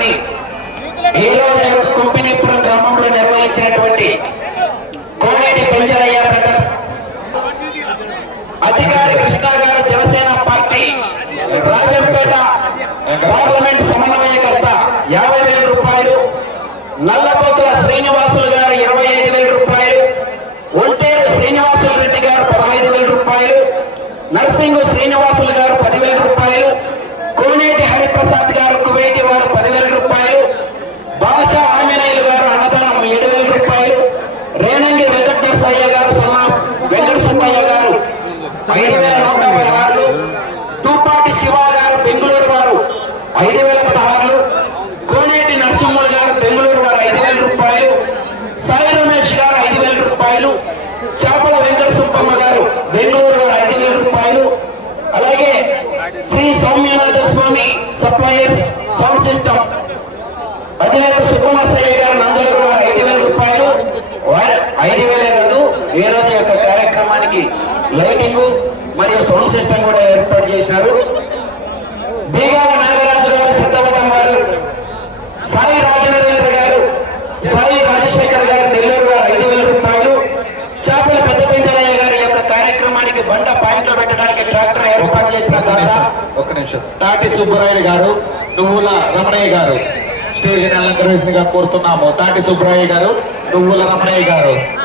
নেই Shri Soumyanatha Swami suppliers sound system. అధినేత సుకుమారయ్య గారు నందలూరు ఐదు వేల రూపాయలు ఐదు వేలే కాదు ఈ రోజు యొక్క కార్యక్రమానికి లైటింగ్ మరియు సౌండ్ సిస్టమ్ కూడా ఏర్పాటు చేశారు బీగాల నాగరాజు గారు సిద్ధవటం వారు సాయి రాజనరేంద్ర గారు సాయి రాజశేఖర్ గారు నెల్లూరు గారు ఐదు వేల రూపాయలు చేపల పెద్ద పెంచలయ్య గారి యొక్క కార్యక్రమానికి బండ పాయింట్లో పెట్టడానికి ట్రాక్టర్ ఏర్పాటు చేసిన దాత ఒక్క నిమిషం తాటి సుబ్బరాయుడు గారు నువ్వుల రమణయ్య గారు. స్టేజ్ అలంకరించగా కోరుతున్నాము. తాటి సుబ్బరాయ్య గారు నువ్వుల రమణయ్య గారు.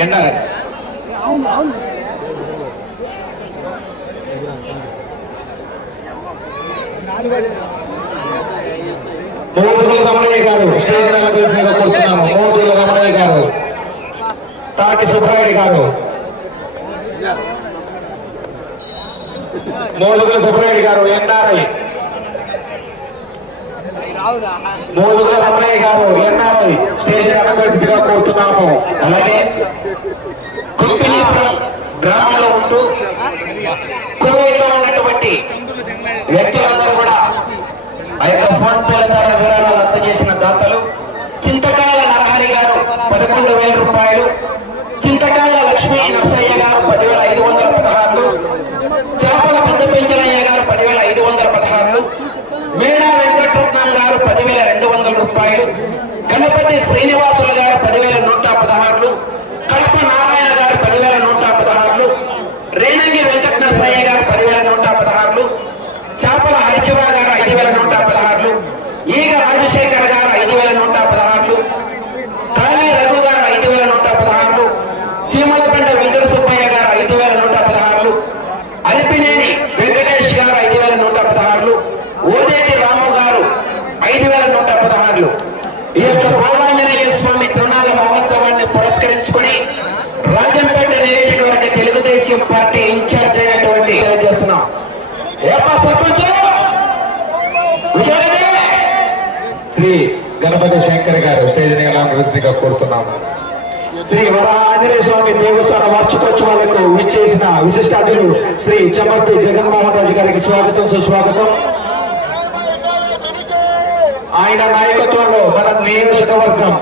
ఎన్నారు రమణయ్య గారు స్టేజ్ అలంకరించగా కోరుతున్నాము. మోదుల రమణయ్య గారు. తాటి సుబ్బరాయుడు గారు. మోదుల సుబ్బరాయుడు గారు ఎన్ఆర్ఐ. మోదుల రమణయ్య గారు ఎన్ఆర్ఐ. స్టేజ్ అలంకరించగా కోరుతున్నాము అలాగే కుంపిలీపురం గ్రామంలో ఉంటూ కువైట్లో ఉన్నటువంటి వ్యక్తులందరూ కూడా ఆ యొక్క ఫోన్ పేల ద్వారా వివరాలు అందజేసిన దాతలు చింతకాయల నరహరి గారు పదకొండు వేల రూపాయలు చింతకాయల లక్ష్మీ నరసయ్య గారు పదివేల ఐదు వందల పదహారు చేపల పెద్ద పెంచలయ్య గారు పదివేల ఐదు వందల పదహారు మేడా వెంకటరత్నం గారు పదివేల రెండు వందల రూపాయలు గణపతి శ్రీనివాసులు గారు పదివేల నూట పదహారులు కడప నారాయణ గారు పదివేల నూట పదహారులు రేణంగి వెంకట నరసయ్య గారు పదివేల నూట పదహారులు చేపల హరిశివ గారు ఐదు వేల నూట పదహారులు ఈగ రాజశేఖర్ గారు ఐదు వేల నూట పదహారులు కాళీ రఘు గారు ఐదు వేల నూట పదహారులు చీమలపండ వెంకట సుబ్బయ్య గారు ఐదు వేల నూట పదహారులు అలిపినేని వెంకటేష్ గారు ఐదు వేల నూట పదహారులు ఓదేటి రాము గారు ఐదు వేల నూట పదహారులు ఈ యొక్క బాలాంజనేయ స్వామి తిరునాళ్ళ మహోత్సవాన్ని పురస్కరించుకుని రాజంపేట నియోజకవర్గ తెలుగుదేశం పార్టీ ఇన్ఛార్జ్ అయినటువంటి తెలియజేస్తున్నాం ఏపా సర్పంచ్ విజయనగరం శ్రీ గణపతి శంకర్ గారు స్టేజ్ కోరుతున్నాము? శ్రీ వరాంజనేయ స్వామి దేవస్థాన వార్షికోత్సవాలకు విచ్చేసిన విశిష్ట అతిథులు శ్రీ చమర్తి జగన్మోహన్ రాజు గారికి స్వాగతం సుస్వాగతం. ఆయన నాయకత్వంలో మన నియోజకవర్గం.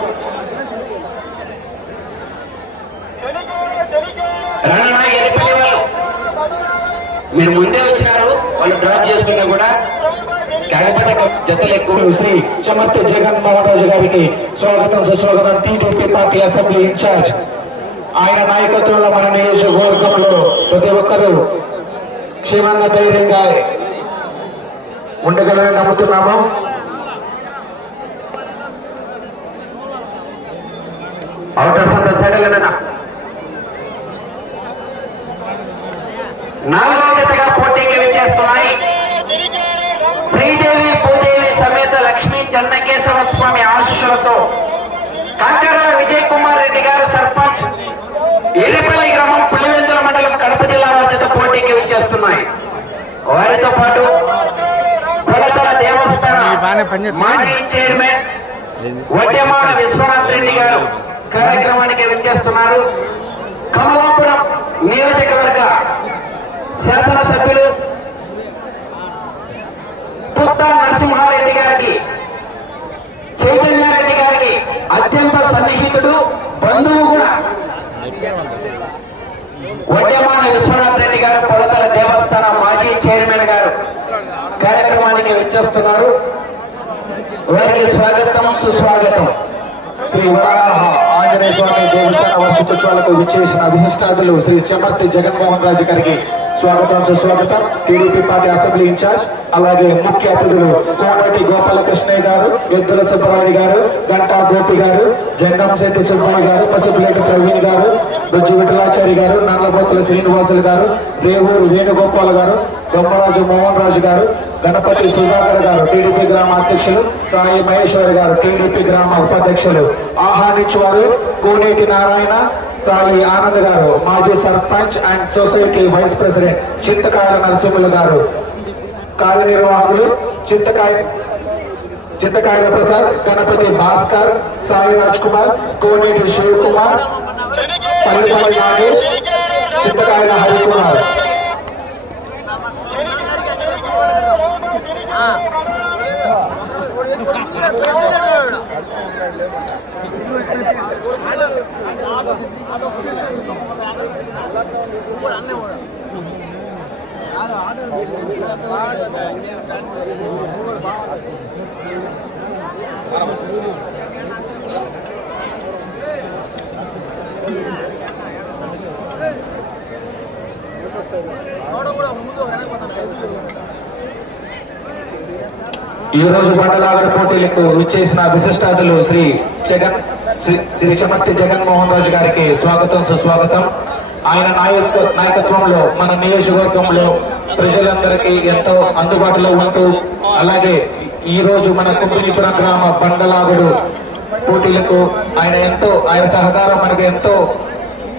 మీరు ముందే వచ్చినారు వాళ్ళు డ్రాప్ చేసుకున్నా కూడా కాకపోతే జతలు ఎక్కువ శ్రీ చమర్తి జగన్మోహన్ రాజు గారికి స్వాగతం సుస్వాగతం. TDP party assembly incharge. ఆయన నాయకత్వంలో మన నియోజకవర్గంలో ప్రతి ఒక్కరూ క్షేమంగా ధైర్యంగా ఉండగలని నమ్ముతున్నాము. అవుటర్ సంత సడలన నాలుగో విధంగా పోటీకి విచ్చేస్తున్నాయి. చెన్నకేశవ స్వామి ఆశీస్సులతో కాకర విజయ్ కుమార్ రెడ్డి గారు సర్పంచ్ ఎలిపల్లి గ్రామం పులివెందుల మండలం కడప జిల్లా వారితో పోటీకి విచ్చేస్తున్నాయి. వారితో పాటు కొలతల దేవస్థాన మాజీ చైర్మన్ వడ్యమాన విశ్వనాథ్ రెడ్డి గారు కార్యక్రమానికి విచ్చేస్తున్నారు. కమలాపురం నియోజకవర్గ శాసనసభ్యులు పుత్త నరసింహారెడ్డి గారికి చైతన్యారెడ్డి గారికి అత్యంత సన్నిహితుడు బంధువు కూడా వడ్యమాన విశ్వనాథ్ రెడ్డి గారు కొలతల దేవస్థాన మాజీ చైర్మన్ గారు కార్యక్రమానికి వచ్చేస్తున్నారు వారికి స్వాగతం సుస్వాగతం. శ్రీ వరాహ ఆంజనేయ స్వామి దేవస్థాన వార్షికోత్సవాలకు విచ్చేసిన విశిష్టాదులు శ్రీ చమర్తి జగన్మోహన్ రాజు గారికి స్వాగతం సుస్వాగతం. టీడీపీ పార్టీ అసెంబ్లీ ఇన్ఛార్జ్ అలాగే ముఖ్య అతిథులు కోమటి గోపాలకృష్ణయ్య గారు ఎద్దుల సుబ్బరాయుడు గారు గంటా గోపి గారు జంగంశెట్టి సుబ్బయ్య గారు పసుపులేటి ప్రవీణ్ గారు బుజ్జి విఠలాచారి గారు నల్లబోతుల శ్రీనివాసులు గారు రేవూరు వేణుగోపాల్ గారు బొమ్మరాజు మోహన్ రాజు గారు గణపతి సుధాకర్ గారు టీడీపీ గ్రామ అధ్యక్షులు సాయి మహేశ్వరి గారు టీడీపీ గ్రామ ఉపాధ్యక్షులు. ఆహ్వానించువారు కోనేటి నారాయణ సాయి ఆనంద్ గారు మాజీ sarpanch and society vice president Chintakayala Narasimhulu గారు. కార్యనిర్వాహకులు చింతకాయ చింతకాయల ప్రసాద్ గణపతి భాస్కర్ సాయి రాజ్ కుమార్ కోనేటి శివ్ కుమార్ పల్లిపల్లి నాగేష్ చింతకాయల హరికుమార్ ఈ రోజు బండలాగడ పోటీలకు విచ్చేసిన విశిష్టాదులు శ్రీ జగన్ శ్రీ చమర్తి జగన్మోహన్ రాజు గారికి స్వాగతం సుస్వాగతం. ఆయన నాయక నాయకత్వంలో మన నియోజకవర్గంలో ప్రజలందరికీ ఎంతో అందుబాటులో ఉంటూ అలాగే ఈ రోజు మన కుంకునీపురం గ్రామ బండలాగుడు పోటీలకు ఆయన ఎంతో ఆయన సహకారం మనకు ఎంతో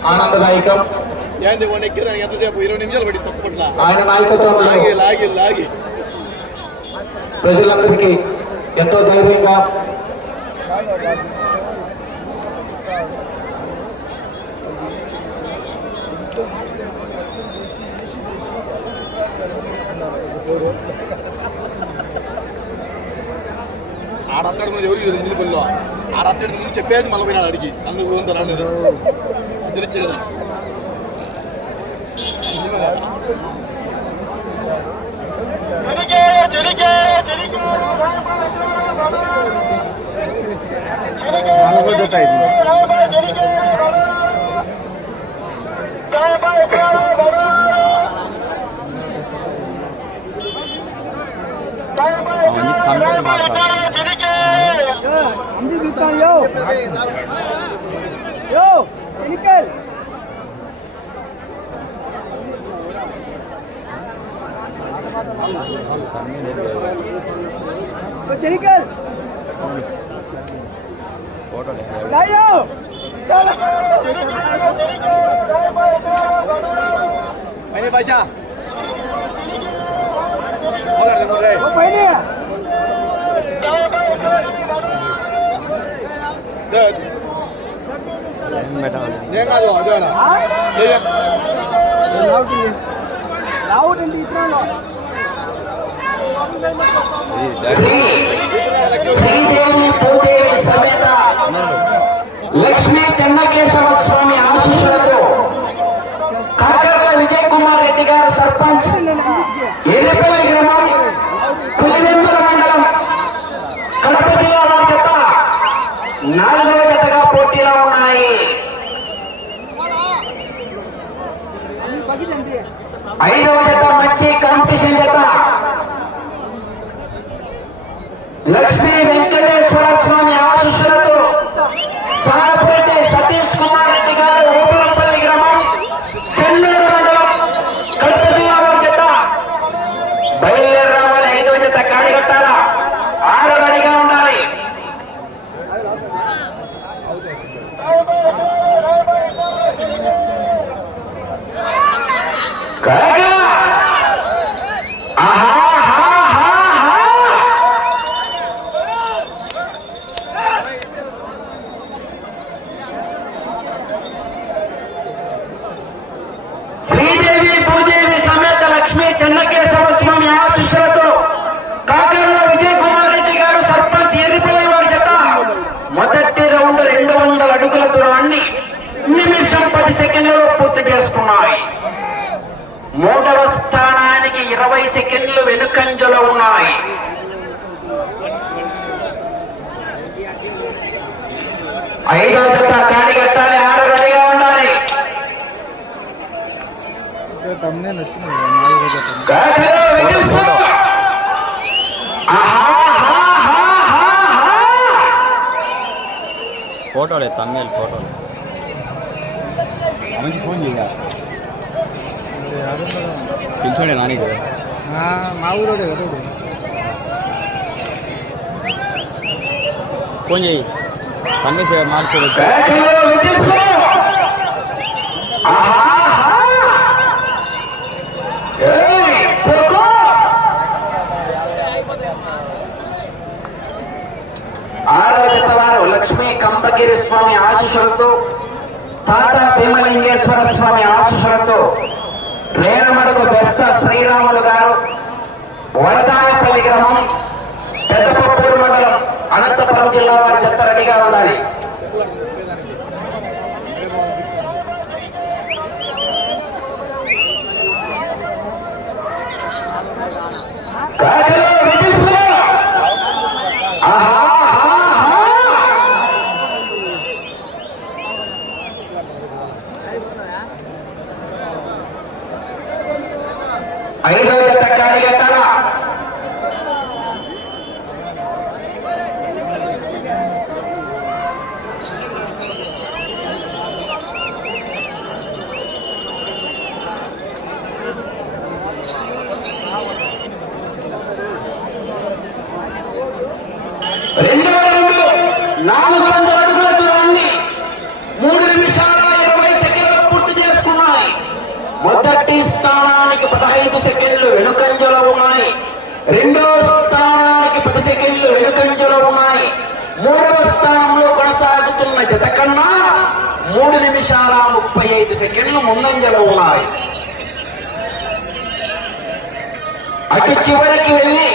ఆనందదాయకం. ఏంది వాడిని ఎక్కిరానికి ఎంతసేపు ఇరవై నిమిషాలు పడి తప్పట్లా లాగి లాగి లాగి ప్రజలందరికీ ఎంతో ధైర్యంగా ఆడ అచ్చడి మీద ఎవరు అచ్చడి ముందు చెప్పేసి మళ్ళీ పోయినాడు అడిగి అందరూ పోతారు రాలేదు తెలిచే కదా ভালো করে জোটাই Yo, Nickel! ചെരിക്കൽ ലയോ മൈനെ പൈസ മൈനെ देखा दो लाउड लाउड इतना लाउड లక్ష్మీ చెన్నకేశవ స్వామి ఆశీస్సులతో కాకర్ల విజయ్ కుమార్ రెడ్డి గారు సర్పంచ్. ఏ గ్రామం పులివెందుల మండలం కడప జిల్లా వారి జత నాలుగవ జతగా పోటీలో ఉన్నాయి Pagi nanti. ఐదవ జత మంచి కాంపిటీషన్ జత లక్ష్మీ వెంకటేశ్వర స్వామి ఆశీస్సులతో సాగపేట సతీష్ కుమార్ రెడ్డి గారు ఓపలపల్లి గ్రామం చెన్నూరు మండలం కడప జిల్లా వారి జత బయలుదేరి రావాలి ఐదవ జత కాడి కట్టాలా ఆరు రెడీగా ఉండాలి కాగా ఆహా ఆహా ఆహా శ్రీదేవి భూదేవి సమేత లక్ష్మీ చెన్నకేశవ స్వామి ఆశీస్సులతో కాకర్ల విజయ్ కుమార్ రెడ్డి గారు సర్పంచ్ ఎరిపల్లి వారి జత మొదటి రౌండ్ రెండు వందల అడుగుల దూరాన్ని నిమిషం పది సెకండ్లలో పూర్తి చేసుకున్నాయి మూడవ స్థానానికి ఇరవై సెకండ్లు వెనుకంజలో ఉన్నాయి ఐదో జత కాడి కట్టాలి ఆరు రెడీగా ఉండాలి తమ్మునే వచ్చింది నాలుగు రోజులు గాజులు విజిల్స్. ఆహా, ఆహా, ఆహా, ఆహా. ఫోటోలే తమ్మేలు ఫోటోలు మంచి ఫోన్ చేయ పిలిచోండి నాని కదా మా ఊరోడే కదా. ఫోన్ చేయి తమ్మేసి మార్చుకోవచ్చు గాజులు విజిల్స్. ఆహా, ఆహా. ఏయ్, కొడుకు. ఆరో జత వారు లక్ష్మీ కంబగిరి స్వామి ఆశీస్సులతో తాత భీమలింగేశ్వర స్వామి ఆశీస్సులతో రేణమడుగు బెస్త శ్రీరాములు గారు వరదాయపల్లి గ్రామం పెద్దపప్పూరు మండలం అనంతపురం జిల్లా వారి జత రెడీగా ఉండాలి గాజులు విజిల్స్. ఆహా, ఆహా, ఆహా. ఐదో జత గాడి గట్టాల రెండో రెండు నాలుగు వందల అడుగుల దూరాన్ని మూడు నిమిషాల ఇరవై సెకండ్లు పూర్తి చేసుకున్నాయి మొదటి స్థానానికి పదహైదు సెకండ్లు వెనుకంజలో ఉన్నాయి రెండో స్థానానికి పది సెకండ్లు వెనుకంజలో ఉన్నాయి మూడవ స్థానంలో కొనసాగుతున్న జత కన్నా మూడు నిమిషాల ముప్పై ఐదు సెకండ్లు ముందంజలో ఉన్నాయి. అటు చివరికి వెళ్ళి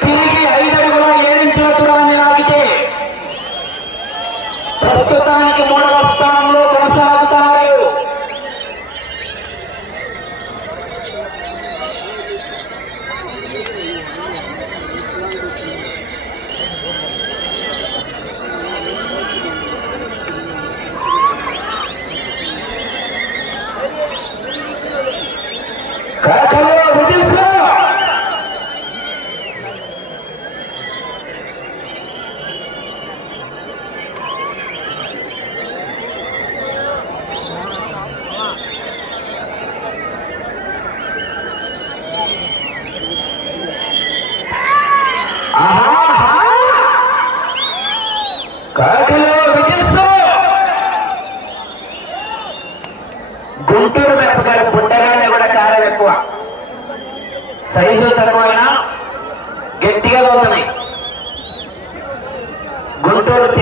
తిరిగి ఐదు అడుగుల ఏడించుల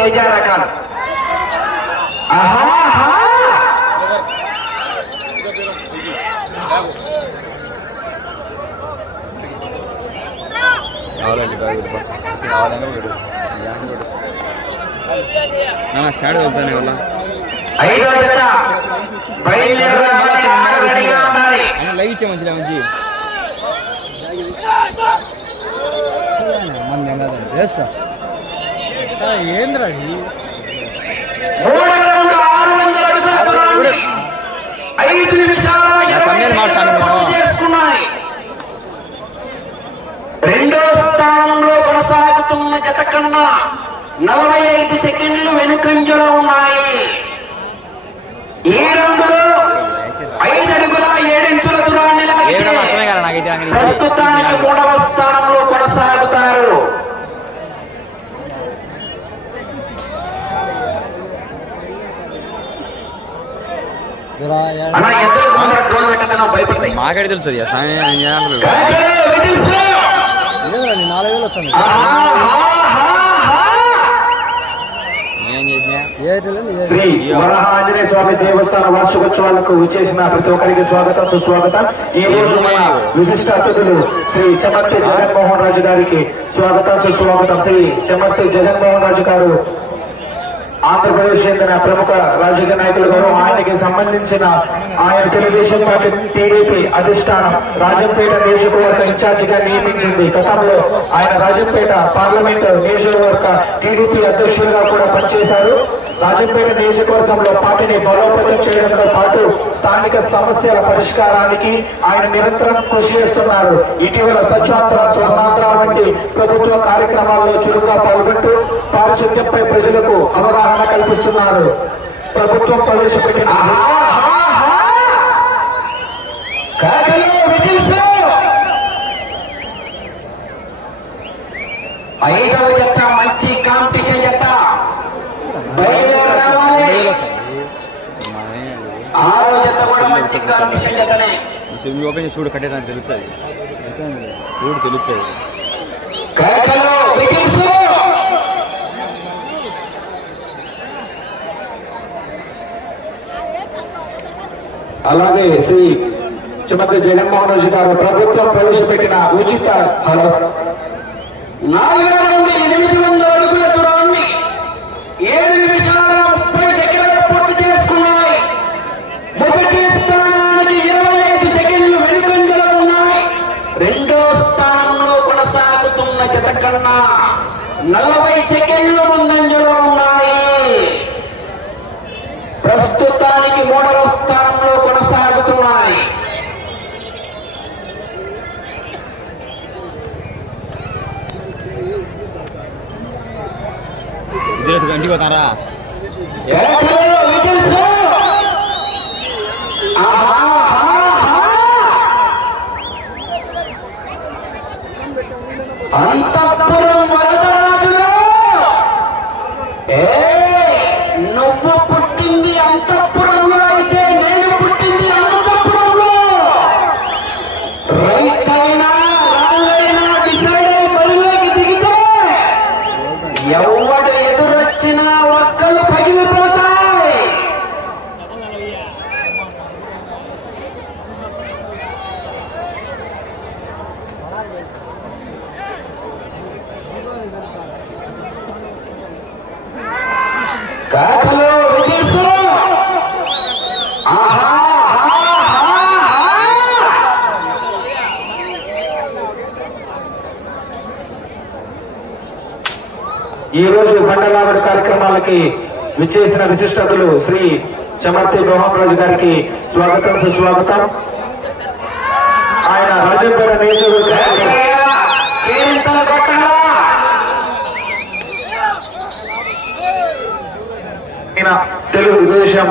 dibicarakan. Aha. aha. ಶಾಡು ಹೋಗ್ತಾನೆ ಅವಲ್ಲ ಲೈಟ್ ಮಂಜಿಲ್ಲ ಮಂಜಿ ಮಂದಿ ಹೆಂಗದ ಎಷ್ಟು ఏంద్రా ఐదు రెండో స్థానంలో కొనసాగుతున్న జత కన్నా నలభై ఐదు సెకండ్లు వెనుకంజలో ఉన్నాయి. ఈ రౌండ్లో ఐదు అడుగుల ఏడించుల దూరాన్ని ప్రస్తుతానికి మాకైతే తెలుస్తుంది స్వామి నీ నాలుగు వేలు వస్తుంది నేనేం చేసినా ఏ ఎయిర్టెల్ నీ ఏ- శ్రీ వరహాంజనేయ స్వామి దేవస్థాన వార్షికోత్సవాలకు విచ్చేసిన ప్రతి ఒక్కరికి స్వాగతం సుస్వాగతం. ఈ రోజు మన విశిష్ట అతిథులు శ్రీ చెమర్తి జగన్మోహన్ రాజు గారికి స్వాగతం సుస్వాగతం. శ్రీ చెమర్తి జగన్మోహన్ రాజు గారు ఆంధ్రప్రదేశ్ చెందిన ప్రముఖ రాజకీయ నాయకులు గారు ఆయనకి సంబంధించిన ఆయన తెలుగుదేశం పార్టీ టీడీపీ అధిష్టానం రాజంపేట నియోజకవర్గ ఇన్ఛార్జిగా నియమించింది. గతంలో ఆయన రాజంపేట పార్లమెంట్ నియోజకవర్గ టీడీపీ అధ్యక్షులుగా కూడా పనిచేశారు. రాజంపేట నియోజకవర్గంలో పార్టీని బలోపేతం చేయడంతో పాటు స్థానిక సమస్యల పరిష్కారానికి ఆయన నిరంతరం కృషి చేస్తున్నారు. ఇటీవల స్వచ్ఛాంధ్ర స్వర్ణాంధ్ర వంటి ప్రభుత్వ కార్యక్రమాల్లో చురుగ్గా పాల్గొంటూ పారిశుద్ధ్యంపై ప్రజలకు అవగాహన కల్పిస్తున్నారు. ప్రభుత్వం ప్రవేశపెట్టిన ఐదవ జత మంచి కాంపిటీషన్ జత బయలుదేరి రావాలి ఆరో సెమీ ఓపెన్ చేసి చూడు కట్టేదాన్ని తెలుస్తుంది. చూడు తెలుస్తుంది. అలాగే శ్రీ శ్రీమతి జగన్మోహన్ రెడ్డి గారు ప్రభుత్వం ప్రవేశపెట్టిన ఉచిత హలో నాలుగు నలభై సెకండ్లు ముందంజలో ఉన్నాయి. ప్రస్తుతానికి మూడవ స్థానంలో కొనసాగుతున్నాయి. ఇంటికి పోతారా? అంతఃపురం విచ్చేసిన విశిష్టతలు శ్రీ చమర్తి మోహన్ రాజు గారికి స్వాగతం సుస్వాగతం. ఆయన రాజేంద్ర నేతలు తెలుగుదేశం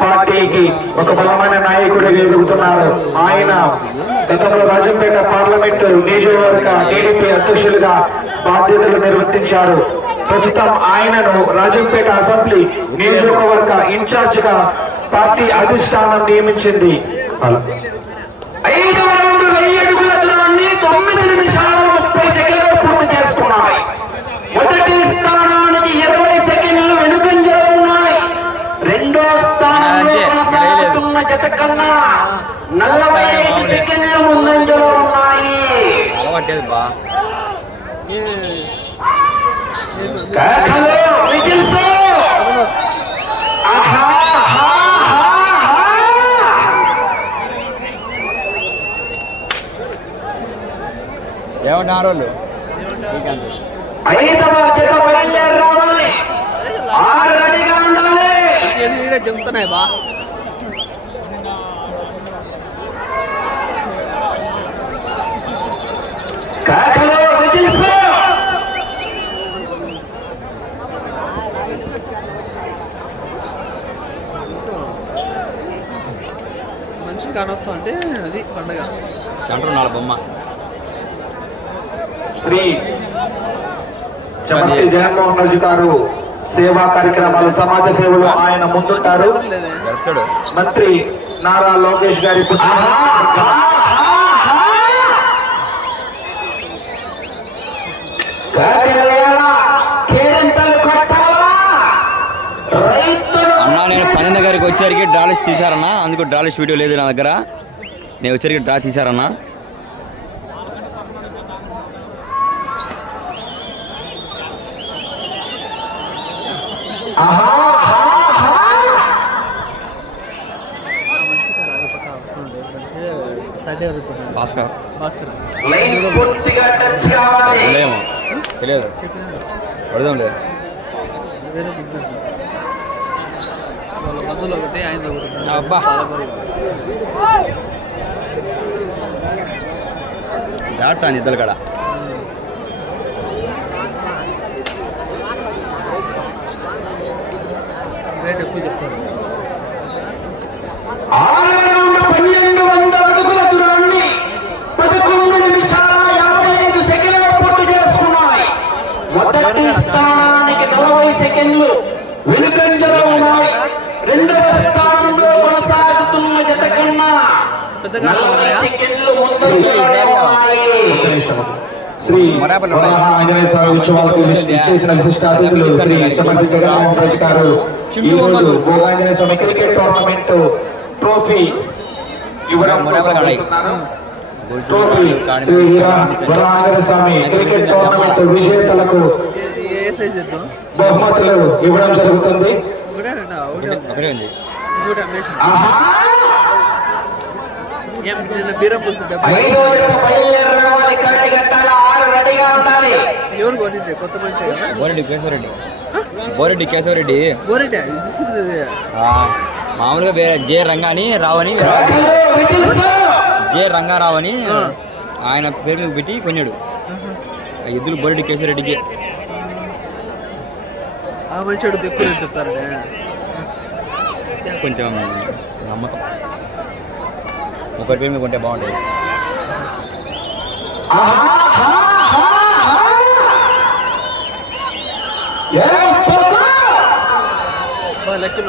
పార్టీకి ఒక బలమైన నాయకుడు ఎదుగుతున్నారు. ఆయన గతంలో రాజంపేట పార్లమెంటు నియోజకవర్గ టీడీపీ అధ్యక్షులుగా బాధ్యతలు నిర్వర్తించారు. ప్రస్తుతం ఆయనను రాజంపేట అసెంబ్లీ నియోజకవర్గ ఇన్ఛార్జ్గా పార్టీ అధిష్టానం నియమించింది. ఐదు రౌండ్ వెయ్యి తొమ్మిది నిమిషాల ముప్పై సెకండ్లు పూర్తి చేసుకున్నాయి. మొదటి స్థానానికి ఇరవై సెకండ్లు వెనుకంజలో ఉన్నాయి. రెండో స్థానంలో అంతే, కొనసాగుతున్న జత కన్నా నలభై ఐదు సెకండ్లు ముందంజలో ఉన్నాయి. ఆరు రెడీగా ఉండాలి చెబుతున్నాయి బా కేకలు, విజిల్స్. మంచి కానొస్తా అంటే అది పండగ. సెంటర్ నాలుగు బొమ్మ. శ్రీ చమర్తి జగన్మోహన్ రెడ్డి గారు సేవా కార్యక్రమాలు సమాజ సేవలు ఆయన ముందుంటారు. మంత్రి నారా లోకేష్ గారి పుత్రుడు. ఆహా, ఆహా, ఆహా. కేకలేయాలా? కేరింతలు కొట్టాలా? రైతులు అన్నా నేను పని దగ్గరికి వచ్చేసరికి డ్రాలిష్ తీశారన్నా. అందుకు డ్రాలిష్ వీడియో లేదు నా దగ్గర. నేను వచ్చేసరికి డ్రా తీశారన్నా. భాస్కర్. భాస్కర్ తెలియదు పడదాం లేదు వేరే ముగ్గురు వాళ్ళ మధ్యలో ఒకటి ఆయన ఒకటి అబ్బా. దాటుతాను ఇద్దరు కాడ రేట్ ఎక్కువ చెప్తారు ఆరౌండ్ పన్నెండు వందల అడుగుల దూరాన్ని పదకొండు నిమిషాల యాభై ఐదు సెకండ్లు పూర్తి చేసుకున్నాయి మొదటి స్థానానికి నలభై సెకండ్లు వెనుకంజలో ఉన్నాయి రెండవ స్థానంలో కొనసాగుతున్న జత కన్నా పెద్దగా నలభై ఉన్నాయా? సెకండ్లు ముందంజలోనే ఉన్నాయి ఒక్క నిమిషం. శ్రీ మరాపల్లి వరాహ ఆంజనేయ స్వామి ఉత్సవాలకు ఇచ్చేసిన విశిష్ట అతిథులు శ్రీ జగన్మోహన్ రెడ్డి గారు స్వామి క్రికెట్ టోర్నమెంట్ ట్రోఫీ ఇవ్వడం. Trophy Shri Swami cricket tournament విజేతలకు బహుమతులు ఇవ్వడం జరుగుతుంది ఆహా! ఎవరు కొత్త మనిషి కేశవరెడ్డి మామూలుగా వేరే జే రంగాని రావని. జే రంగారావు అని. ఆయన పేరు మీద పెట్టి కొన్నాడు ఆ ఎద్దులు బోరెడ్డి కేశవరెడ్డికి ఆ మంచి చెప్తారనే కొంచెం నమ్మకం ఒకరి పేరు మీద కొంటే బాగుంటుంది ఆహా! ఆహా! ఆహా! ఏయ్, పోతా! బాగా లెక్కన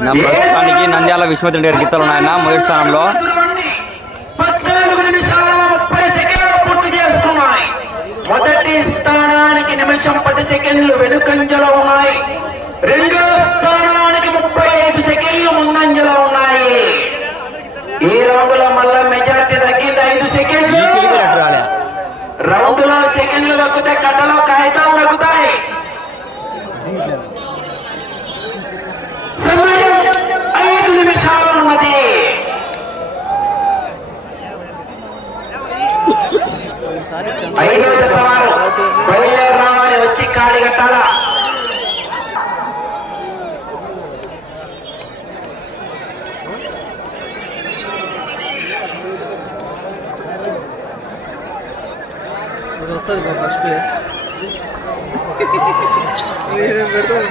ప్రస్తుతానికి నంద్యాల విశ్వనాథ్ గారి గీతాలు ఉన్నాయన్న మొదటి స్థానంలో. మొదటి స్థానానికి నిమిషం పది సెకండ్లు వెనుకంజలో ఉన్నాయి. రెండో స్థానానికి ముప్పై ఐదు సెకండ్లు ముందంజలో ఉన్నాయి ఈ రౌండ్లో మళ్ళా మెజార్టీ తగ్గింది ఐదు ఈ సెకండ్లు సిలిండర్ ఎటు రాలే రౌండ్లో సెకండ్లు తగ్గుతాయి కట్టలో కాగితాలు తగ్గుతాయి సమయం ఐదు నిమిషాలు ఉన్నది ఈసారి ఐదో జత వారు బయలుదేరి రావాలి వచ్చి కాడి కట్టాలా? వస్తుంది ఫస్ట్ నేను పెడతాను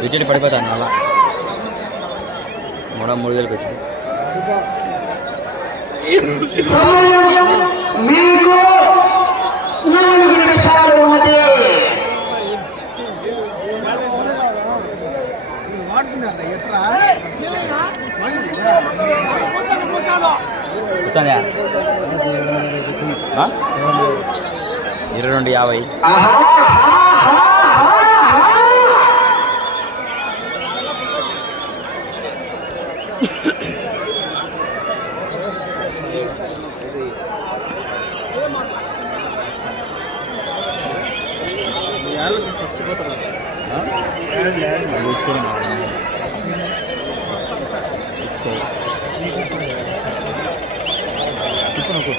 వికెట్ పడిపోతాను అలా మూడ మూడు వేలకు వచ్చాందా. ఇరవై రెండు యాభై ఆహా, ఆహా, ఆహా. ఫస్ట్ పోతారు అది వచ్చేది మా చెప్పు నాకు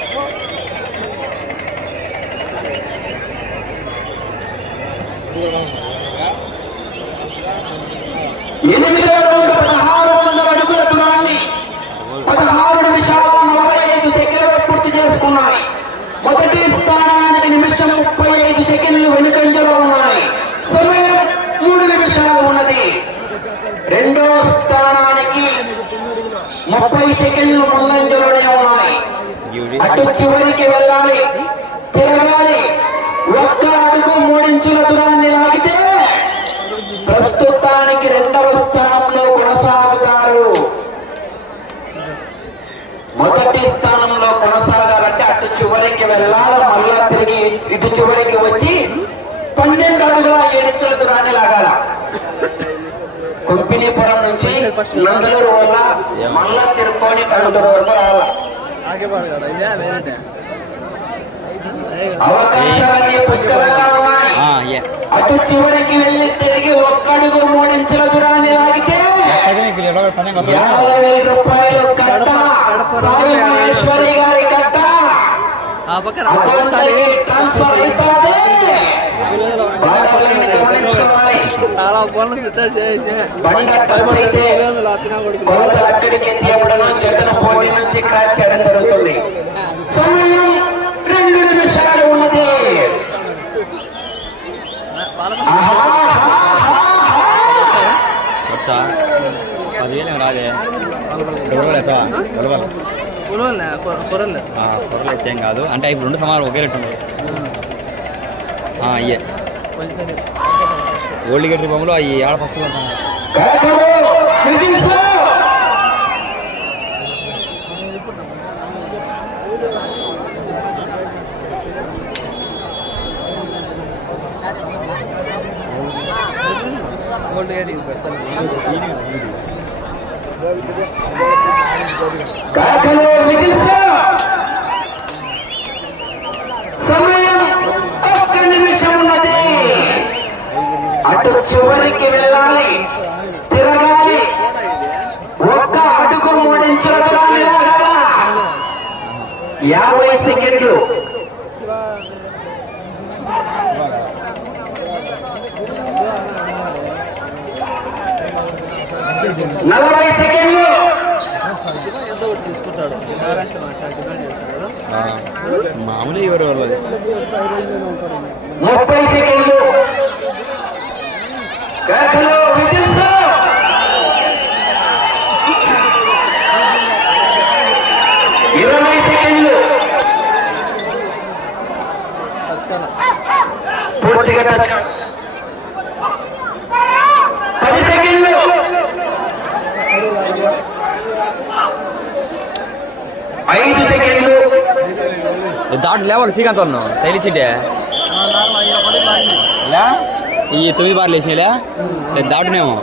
ఎనిమిది వందల పదహారు వందల అడుగుల దూరాన్ని పదహారు నిమిషాల నలభై ఐదు సెకండ్లు పూర్తి చేసుకున్నాయి. మొదటి స్థానానికి నిమిషం ముప్పై ఐదు సెకండ్లు వెనుకంజలో ఉన్నాయి. సమయం మూడు నిమిషాలు ఉన్నది. రెండో స్థానానికి ముప్పై సెకండ్లు ముందంజలోనే ఉన్నాయి. అటు చివరికి వెళ్ళి తిరగాలి ఒక్క అడుగు మూడించుల దూరాన్ని లాగితే ప్రస్తుతానికి రెండవ స్థానంలో కొనసాగుతారు మొదటి స్థానంలో కొనసాగాలంటే అటు చివరికి వెళ్ళాలి మళ్ళా తిరిగి ఇటు చివరికి వచ్చి పన్నెండు అడుగుల ఏడించుల దూరాన్ని లాగాల కొంపినీపురం నుంచి నందలూరు వల్ల మళ్ళా తిరుక్కొని కడుగురు వరకు రావాలి ఆగేవాడు కదా ఇదే వేరే అవకాశాలన్నీ పుష్కలంగా ఉన్నాయి ఆ, ఏ అటు చివరికి వెళ్ళి తిరిగి ఒక్కడుగు మూడించుల దూరాన్ని లాగితే యాభై వేల రూపాయలు కట్ట సాయి మహేశ్వరి గారి కట్ట ఆ పక్కన అకౌంట్ ఒకసారి ట్రాన్స్ఫర్ అవుతుంది బాలపల్లి గమనించుకోవాలి. చాలా పనులు స్విచ్ చేసి బండ టచ్ అయితే కొలతలు అక్కడికి తీయబడను జగన్ పోటీ నుంచి క్రాచ్ చేయడం జరుగుతుంది సమయం రెండు నిమిషాలు ఉన్నది ఆహా, ఆహా, ఆహా. వచ్చా పదివేలు ఏం రాదే డొరవలేసా డొరవల పొరలే పొరలే పొరలేసి ఏం కాదు అంటే ఇప్పుడు రెండు సమానం ఒకే రేటు ఉంది ఆ, అయ్యే ఓల్డ్ గేట్ బొమ్మలు అవి ఆడ ఫస్ట్ కడకలు, మిగిల్చు. గోల్డ్ ఏడి పెడతాను సమయం ఒక్క నిమిషం ఉన్నది అటు చివరికి వెళ్ళాలి తిరగాలి ఒక్క అటుకు మూడించుల యాభై సెకండ్లు నలభై సెకండ్లు. ఒకటి తీసుకుంటాడు. మామూలు ఎవరు వాళ్ళది ముప్పై సెకండ్లు కేకలు విజిల్స్ ఇరవై సెకండ్లు ఖచ్చితంగా పూర్తిగా టచ్ పది సెకండ్లు ఐదు సెకండ్లు లేవాలి శ్రీకాంత్ వాళ్ళు తగిలిచ్చింటే ఈ తొమ్మిది బార్లు వేసినాయిలే? దాటునేమో.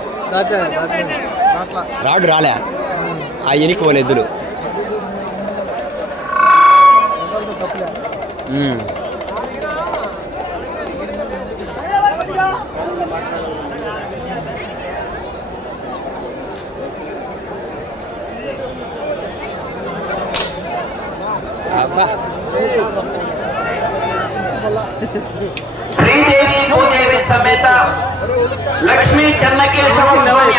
రాడు రాలే. ఆ ఎనికి పోలే ఎద్దులు శ్రీదేవి భూదేవి సమేత లక్ష్మీ చెన్నకేశవ స్వామి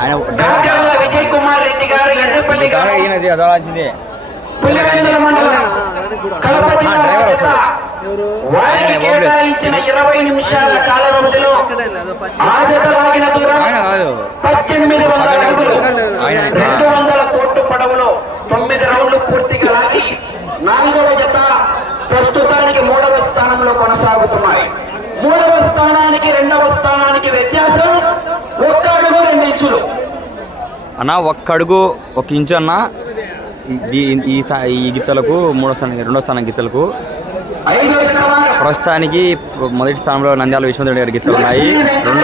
ఆయన కాకర్ల విజయ్ కుమార్ రెడ్డి గారు ఎర్రపల్లి గారు పులివెందుల మండలం. కడప జిల్లా వారికి. కేటాయించిన ఇరవై నిమిషాల కాల వ్యవధిలో అక్కడే లేదు పచ్చి. ఆజత లాగిన దూరం పద్దెనిమిది వందల అడుగులు. రెండు వందల పడవలో తొమ్మిది రౌండ్లు పూర్తిగా లాగి నాలుగవ జత ప్రస్తుతానికి మూడవ స్థానంలో కొనసాగుతున్నాయి. మూడవ స్థానానికి రెండవ స్థానానికి వ్యత్యాసం ఒక్క అడుగు రెండు ఇంచులు. అన్న ఒక్క అడుగు ఒక ఇంచు అన్న. ఈ ఈ గిత్తలకు మూడో స్థానం రెండో స్థానం వారు. ప్రస్తుతానికి మొదటి స్థానంలో నంద్యాల విశ్వనాథ్ రెడ్డి గారి గిత్తలు ఉన్నాయి. రెండో